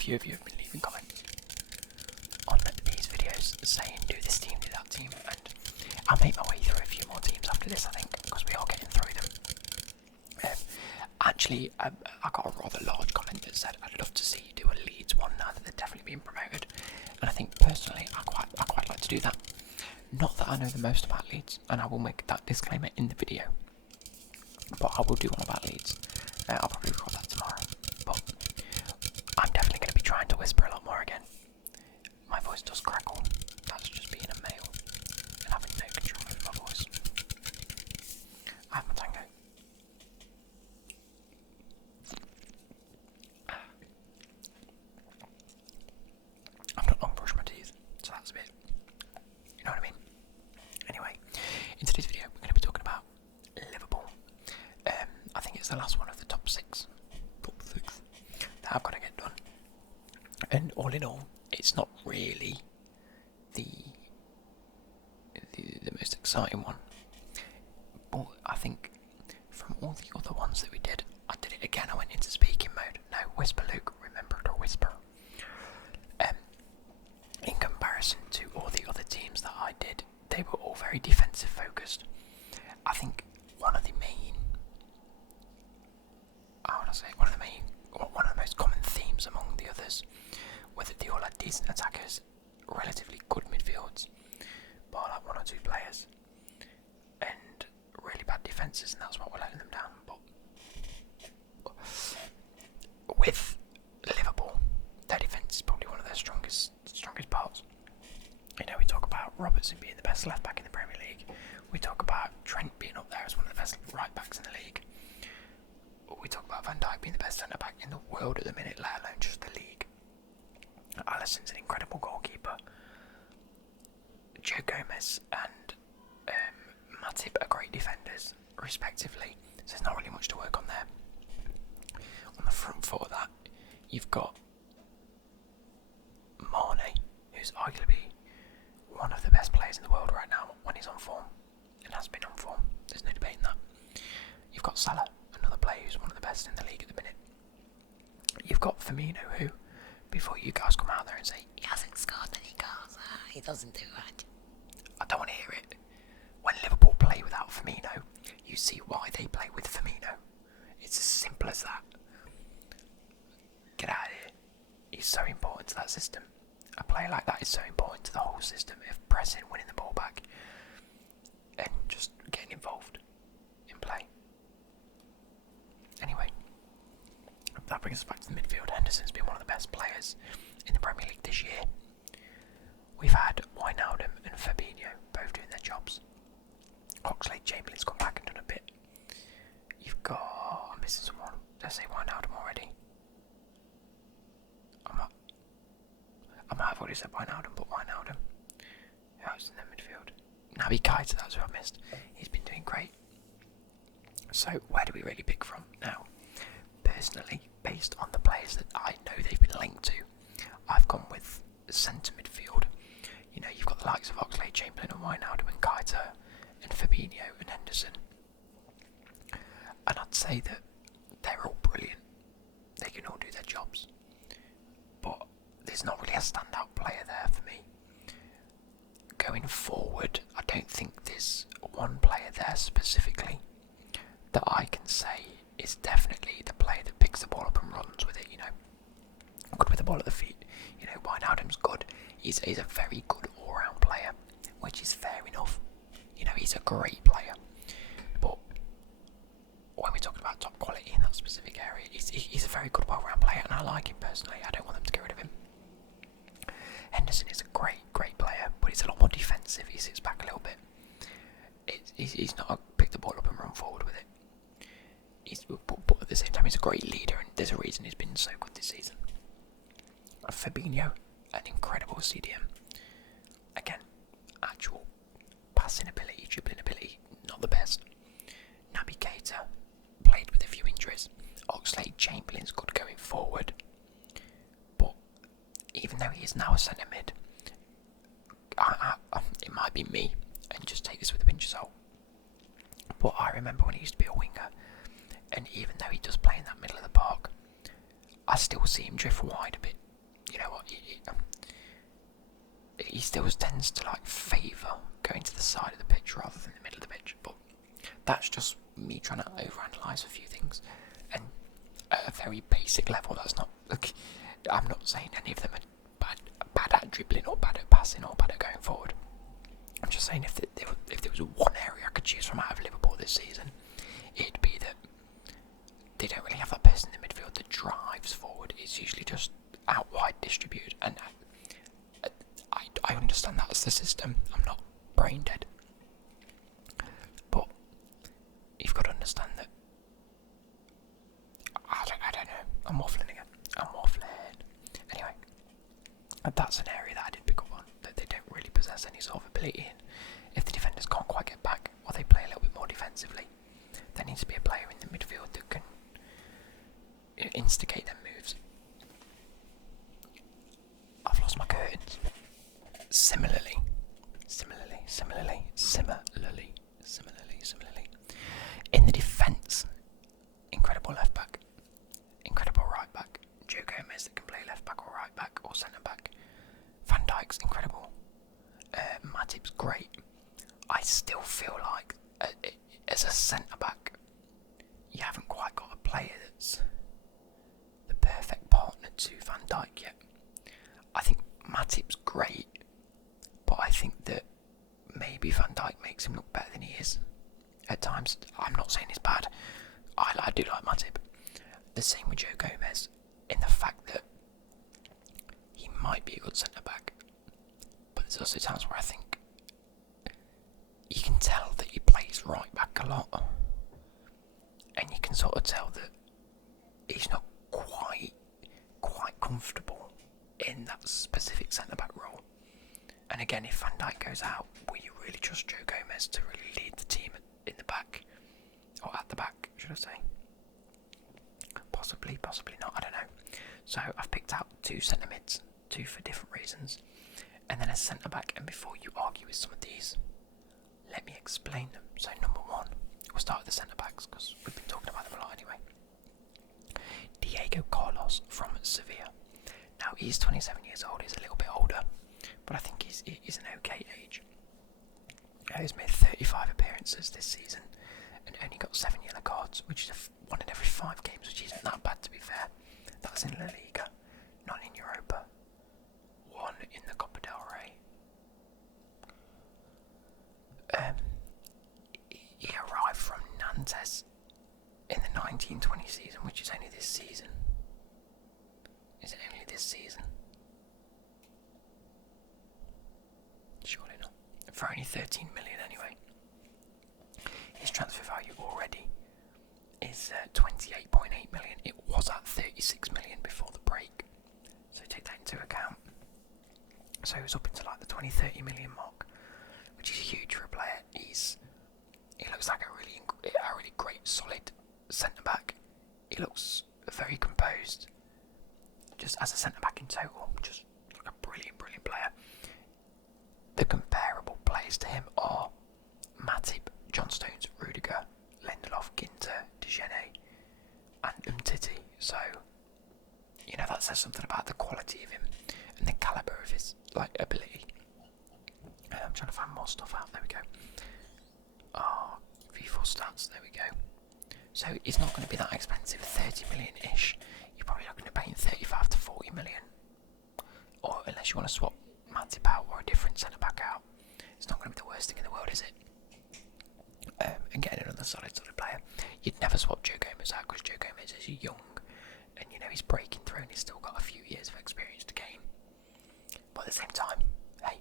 few of you have been leaving comments on these videos saying do this team, do that team, and I'll make my way through a few more teams after this, I think, because we are getting through them. Actually, I got a rather large comment that said I'd love to see you do a Leeds one now that they're definitely being promoted, and I think personally I quite like to do that. Not that I know the most about Leeds, and I will make that disclaimer in the video, but I will do one about Leeds. I'll probably record that tomorrow, but I'm definitely going to be trying to whisper a lot more again. My voice does crackle. That's just being a male and having no control over my voice. I have my tango. I've not long brushed my teeth, so that's a bit, you know what I mean? Anyway, in today's video we're going to be talking about Liverpool. I think it's the last one of the top six that I've got to get done. And all in all, it's not really the most exciting one. But I think from all the other ones that we did, I did it again. I went into speaking mode. No, whisper, Luke. Remember to whisper. In comparison to all the other teams that I did, they were all very defensive focused. I think one of the most common themes among the others were that they all had decent attackers, relatively good midfields, but like one or two players, and really bad defences, and that's what we're letting them down. But with Liverpool, their defence is probably one of their strongest parts. You know, we talk about Robertson being the best left back in the Premier League. We talk about Trent being up there as one of the best right backs in the league. We talk about Van Dijk being the best centre back in the world at the minute, let alone just the league. Alisson's an incredible goalkeeper. Joe Gomez and Matip are great defenders, respectively. So there's not really much to work on there. On the front foot of that, you've got Mane, who's arguably one of the best players in the world right now when he's on form, and has been on form. There's no debating that. You've got Salah, another player who's one of the best in the league at the minute. You've got Firmino, who, before you guys come out there and say he hasn't scored any goals, he doesn't do that, I don't want to hear it. When Liverpool play without Firmino, you see why they play with Firmino. It's as simple as that. Get out of here. He's so important to that system. A player like that is so important to the whole system of pressing, winning the ball back, and just getting involved in play. Anyway, that brings us back to the midfield. Henderson's been one of the best players in the Premier League this year. We've had Wijnaldum and Fabinho both doing their jobs. Oxlade-Chamberlain's come back and done a bit. You've got... I'm missing someone. Did I say Wijnaldum already? I might have already said Wijnaldum, but Wijnaldum. Who else in the midfield? Naby Keita, that's who I missed. He's been doing great. So, where do we really pick from? Now, personally, based on the players that I know they've been linked to, I've gone with centre midfield. You know, you've got the likes of Oxlade-Chamberlain and Wijnaldum and Keita and Fabinho and Henderson. And I'd say that they're all brilliant. They can all do their jobs. But there's not really a standout player there for me. Going forward, I don't think there's one player there specifically that I can say is definitely the player that picks the ball up and runs with it, you know. Good with the ball at the feet. You know, Wijnaldum's good. He's a very good all-round player, which is fair enough. You know, he's a great player. But when we're talking about top quality in that specific area, he's a very good, well-round player, and I like him personally. I don't want them to get rid of him. Henderson is a great player, but he's a lot more defensive. He sits back a little bit. He's not a pick the ball up and run forward with it. But at the same time, he's a great leader, and there's a reason he's been so good this season. Fabinho, an incredible CDM. Again, actual passing ability, dribbling ability, not the best. Naby Keita played with a few injuries. Oxlade-Chamberlain's good going forward, but even though he is now a centre mid, it might be me, and just take this with a pinch of salt, but I remember when he used to be a winger, and even though he does play in that middle of the park, I still see him drift wide a bit. what, he still tends to like favour going to the side of the pitch rather than the middle of the pitch. But that's just me trying to overanalyse a few things, and at a very basic level, that's not. Look, I'm not saying any of them are bad at dribbling or bad at passing or bad at going forward. I'm just saying if there was one area I could choose from out of Liverpool this season, it'd be that they don't really have that person in the midfield that drives forward. It's usually just out wide distributed, and I understand that as the system. I'm not brain dead, but you've got to understand that. I don't know. I'm waffling again. I'm waffling. Anyway, that's an area that I did pick up on, that they don't really possess any sort of ability in. If the defenders can't quite get back, or they play a little bit more defensively, there needs to be a player in the midfield that can instigate their moves. I've lost my curtains. Similarly, in the defence, incredible left back, incredible right back. Joe Gomez that can play left back or right back or centre back. Van Dijk's incredible. Matip's great. I still feel like as a centre back, you haven't quite got a player that's the perfect partner to Van Dijk yet. I think Matip's great, but I think that maybe Van Dijk makes him look better than he is at times. I'm not saying he's bad. I do like Matip. The same with Joe Gomez, in the fact that he might be a good centre back, but there's also times where I think you can tell that he plays right back a lot, and you can sort of tell that he's not quite comfortable in that specific centre back role. And again, if Van Dijk goes out, will you really trust Joe Gomez to really lead the team in the back, or at the back, should I say? Possibly not. I don't know. So I've picked out two centre mids, two for different reasons, and then a centre back. And before you argue with some of these, let me explain them. So number one, we'll start with the centre backs because we've been talking about them a lot anyway. Diego Carlos from Sevilla. Now he's 27 years old. He's a little bit older, but I think he's an okay age. He's made 35 appearances this season and only got 7 yellow cards, which is one in every 5 games, which isn't that bad to be fair. That's in La Liga, not in Europa. 1 in the Copa del Rey. He arrived from Nantes in the 1920 season, which is only this season. Is it only this season? Surely not. For only 13 million anyway. His transfer value already is 28.8 million. It was at 36 million before the break. So take that into account. So he was up into like the 20-30 million mark, which is huge for a player. He looks like a really great, solid centre back. He looks very composed, just as a centre back in total. Just like a brilliant player. The comparable players to him are Matip, John Stones, Rudiger, Lindelof, Ginter, De Gene, and Umtiti. So, you know, that says something about the quality of him and the calibre of his ability. I'm trying to find more stuff out. There we go. V4 stats. There we go. So it's not going to be that expensive. 30 million-ish. You're probably not going to pay him 35 to 40 million, or unless you want to swap Matip out or a different centre back out. It's not going to be the worst thing in the world, is it? And getting another solid player. You'd never swap Joe Gomez out because Joe Gomez is young, and you know he's breaking through and he's still got a few years of experience to gain. But at the same time, hey,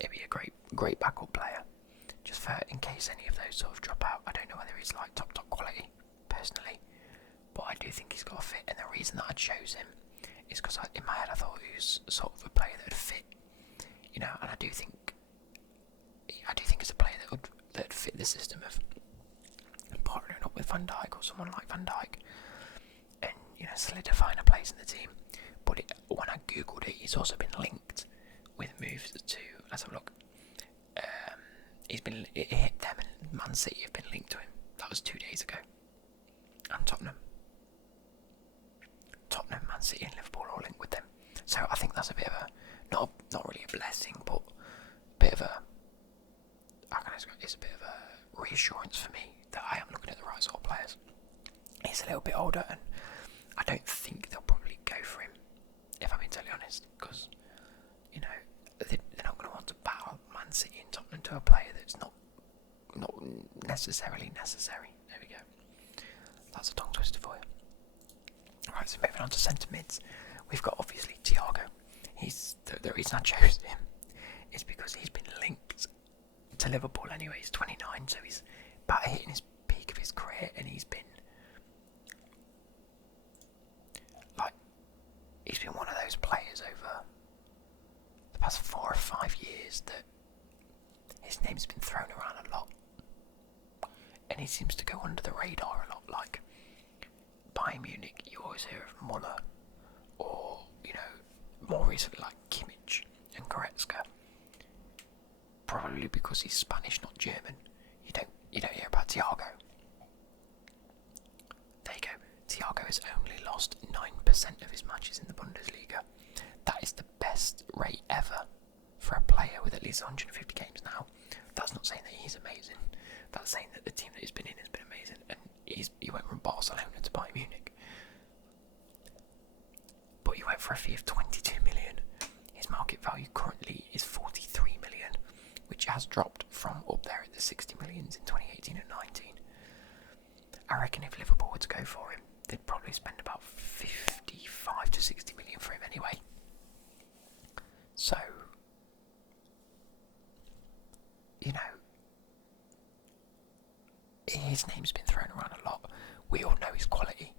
it'd be a great backup player, just for in case any of those sort of drop out. I don't know whether he's like top quality personally, but I do think he's got a fit, and the reason that I chose him is because in my head I thought he was sort of a player that would fit, you know, and I do think it's a player that would fit the system of partnering up with Van Dijk or someone like Van Dijk, and you know, solidifying a place in the team. But when I googled it, he's also been linked with moves to. Let's have a look. It hit them, and Man City have been linked to him. That was 2 days ago. And Tottenham, Man City and Liverpool all linked with them. So I think that's a bit of a not really a blessing, but a bit of a it's a bit of a reassurance for me that I am looking at the right sort of players. He's a little bit older, and I don't think they'll probably go for him, if I'm being totally honest, because they're not going to want to battle Man City and Tottenham to a player that's not necessarily necessary. There we go. That's a tongue twister for you. Right, so moving on to centre mids, we've got obviously Thiago. The reason I chose him is because he's been linked to Liverpool anyway. He's 29, so he's about hitting his peak of his career, and he's been one of those players over the past 4 or 5 years that his name's been thrown around a lot, and he seems to go under the radar a lot. Like Bayern Munich, you always hear of Muller, or more recently like Kimmich and Goretzka. Probably because he's Spanish, not German. You don't hear about Thiago. There you go. Thiago has only lost 9% of his matches in the Bundesliga. That is the best rate ever for a player with at least 150 games now. That's not saying that he's amazing. That's saying that the team that he's been in has been amazing, and he went from Barcelona to Bayern Munich. But he went for a fee of 22 million. His market value currently is 43 million, which has dropped from up there at the 60 millions in 2018 and 19. I reckon if Liverpool were to go for him, they'd probably spend about 55 to 60 million for him anyway. So, his name's been thrown around a lot. We all know his quality.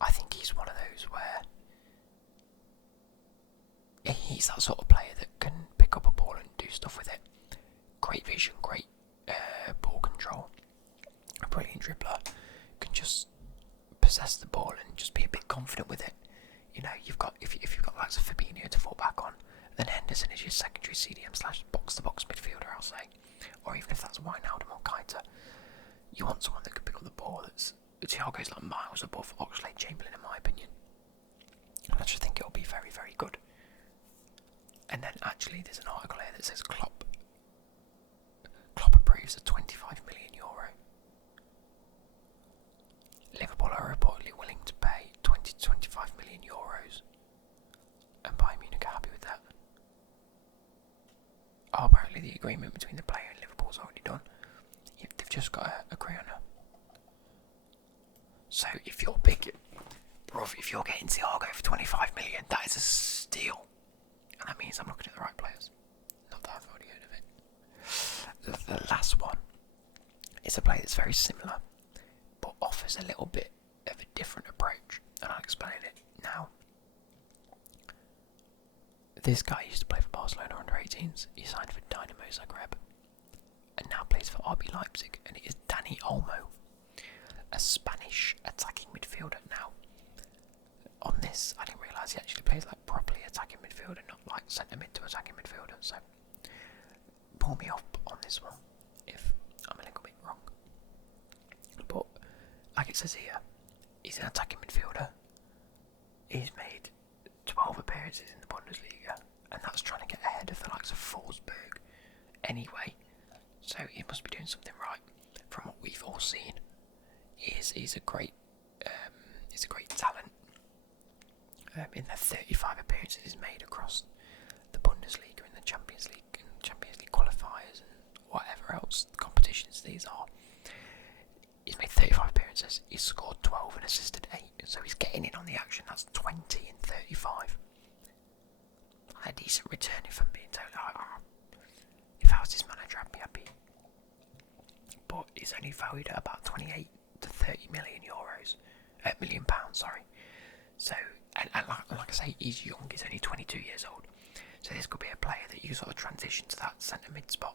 I think he's one of those where he's that sort of player that can pick up a ball and do stuff with it. Great vision, great ball control, a brilliant dribbler, can just possess the ball and just be a bit confident with it. You've got if you've got likes of Fabinho to fall back on, then Henderson is your secondary CDM / box-to-box midfielder, I'll say. Or even if that's Wijnaldum or Keita, you want someone that can pick up the ball. Thiago's like miles above Oxlade-Chamberlain in my opinion. And I just think it'll be very, very good. And then actually there's an article here that says Klopp approves a 25 million euro. Liverpool are reportedly willing to pay 20 to 25 million euros, and Bayern Munich are happy with that. Oh, apparently the agreement between the player and Liverpool's already done. They've just got to agree on it. So if you're big, if you're getting Thiago for 25 million, that is a steal. And that means I'm looking at the right players. Not that I've already heard of it. The last one is a player that's very similar, but offers a little bit of a different approach, and I'll explain it now. This guy used to play for Barcelona under 18s. He signed for Dynamo Zagreb, and now plays for RB Leipzig, and it is Dani Olmo, a Spanish attacking midfielder. Now, on this, I didn't realise he actually plays like properly attacking midfielder, not like centre mid to attacking midfielder. So, pull me off on this one if I'm a little bit wrong. But like it says here, he's an attacking midfielder. He's made 12 appearances in the Bundesliga, and that's trying to get ahead of the likes of Forsberg anyway. So he must be doing something right. From what we've all seen, he's a great talent. In the 35 appearances he's made across the Bundesliga and the Champions League and Champions League qualifiers and whatever else competitions these are, he's made 35 appearances. He's scored 12 and assisted 8, so he's getting in on the action. That's 20 and 35. A decent return, if I'm being totally if I was his manager, I'd be happy. But he's only valued at about 28 to 30 million pounds, sorry. So, and like I say, he's young. He's only 22 years old. So this could be a player that you sort of transition to that centre mid spot.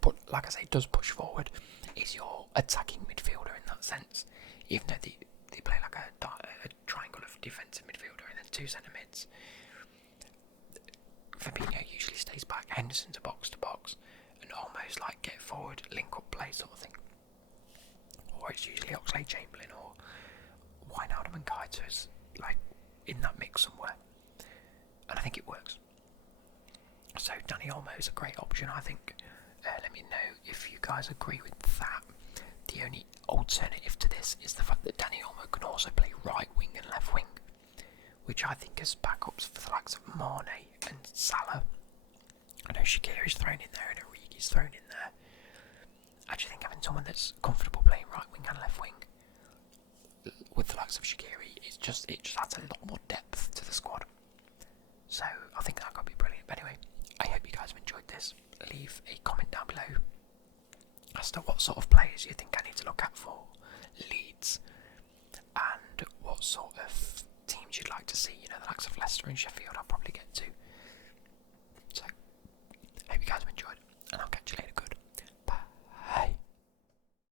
But like I say, does push forward. Is your attacking midfielder in that sense, even though they play like a triangle of defensive midfielder and then 2 centre mids. Fabinho usually stays back, Henderson to box, and almost like get forward, link up play sort of thing. Or it's usually Oxlade-Chamberlain or Wijnaldum and Keita in that mix somewhere. And I think it works. So Danny Olmo is a great option, I think. Let me know if you guys agree with that. The only alternative to this is the fact that Danny Olmo can also play right wing and left wing, which I think is backups for the likes of Mane and Salah. I know Shaqiri's thrown in there and Origi's thrown in there. I actually think having someone that's comfortable playing right wing and left wing with the likes of Shaqiri, it just adds a lot more depth to the squad. So I think that could be brilliant. But anyway, I hope you guys have enjoyed this. Leave a comment down below as to what sort of players you think I need to look at for Leeds, and what sort of teams you'd like to see. You know, the likes of Leicester and Sheffield I'll probably get to.